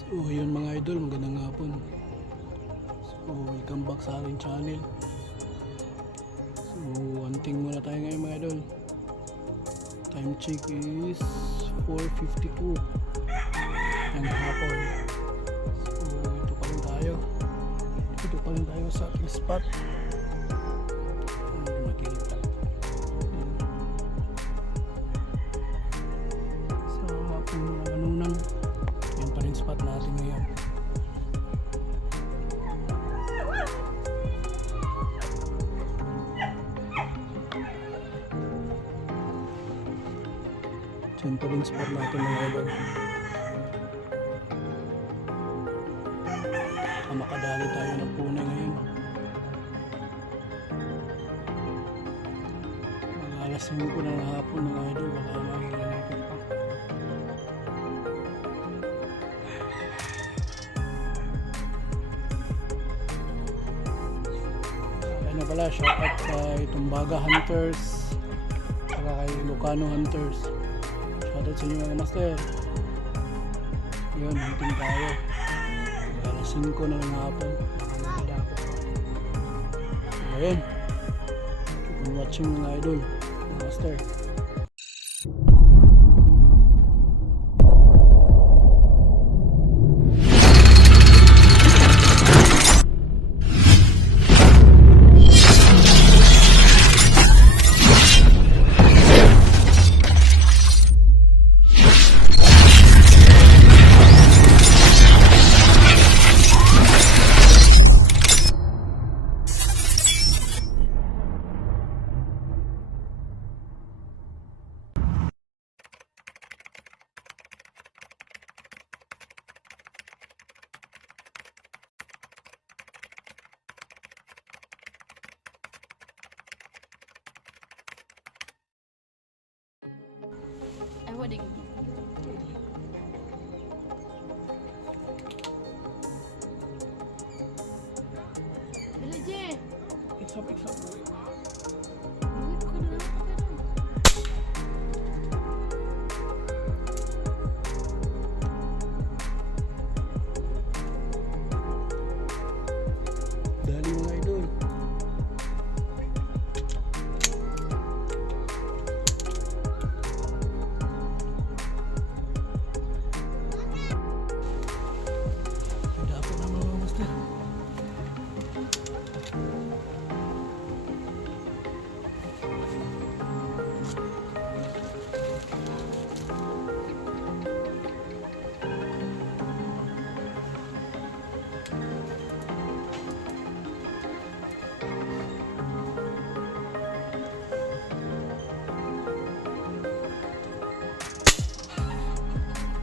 So yun mga idol, magandang hapon. So welcome back sa ating channel. So hunting muna tayo ngayon mga idol. Time check is 4:52 ng hapon. So ito pa rin tayo sa ating spot. Hindi makikita. Sa hapon nang yan pa rin spot natin ngayon. Yan pa rin spot natin mga idol. Makadali tayo ng punay ngayon. Mga alas 5 na ng hapon mga idol, baka makikita natin pa. Ano pala, shoutout kay Tumbaga Hunters saka kay Lucano Hunters. Shoutout sa inyo mga master. Yun, hunting tayo. Alas 5 na ng hapon. Nakakita ako. So ayun, keep on watching mga idol, mga master. Ay, wadig. Dala, Je. Iksa. Bukit ko na lang. Dali mga idol. Dapat na mga master.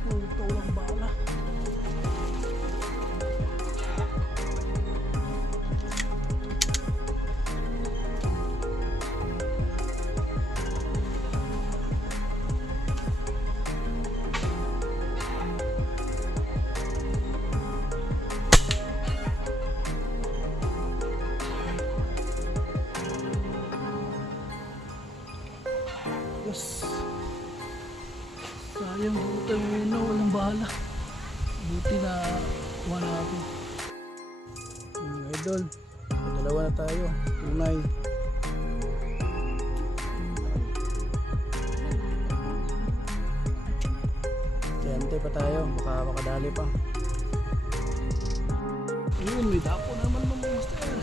Ito lang bala. Yes. Sayang buti na walang bala. Buti na kuha natin. Idol, dalawa na tayo. Tunay. Siyente pa tayo. Baka makadali pa. Ayun, may dapo naman mga master.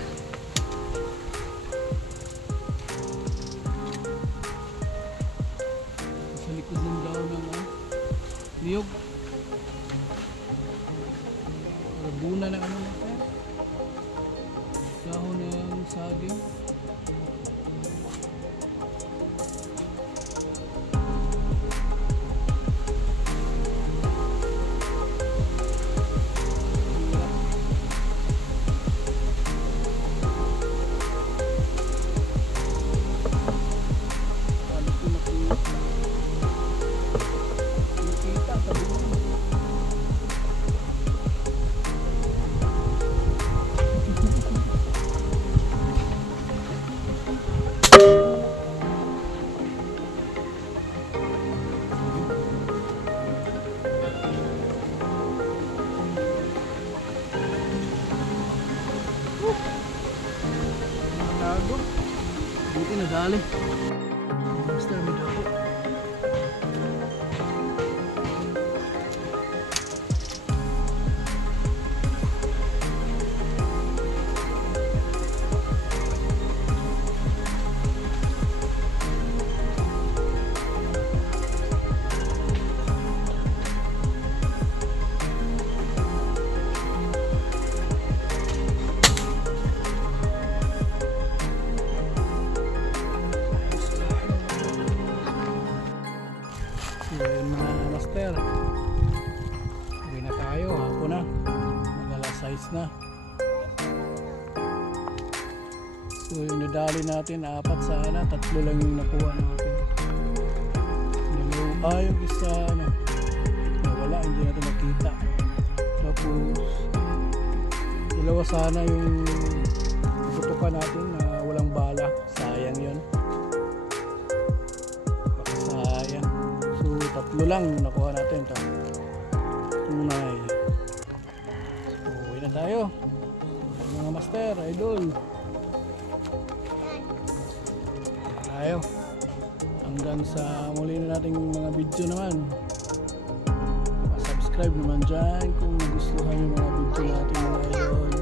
Sa likod ng daon ng niyog. Buna ng ano natin. Dahon ng saging. nadali. Master, may dali. Yun mga master, uwi na tayo, hapon na, mag-alas 6 na. So yung nadali natin, 4 sana, 3 lang yung nakuha natin. Yung isa nawala, hindi natin makita. Tapos 2 sana yung putukan natin na walang bala, sayang yun. Sayang. So 3 lang yung nakuha natin. Tunay. So uwi na tayo mga master, idol. Tayo hanggang sa muli na nating mga video naman. Pa-subscribe naman dyan kung nagustuhan yung mga video natin mga idol.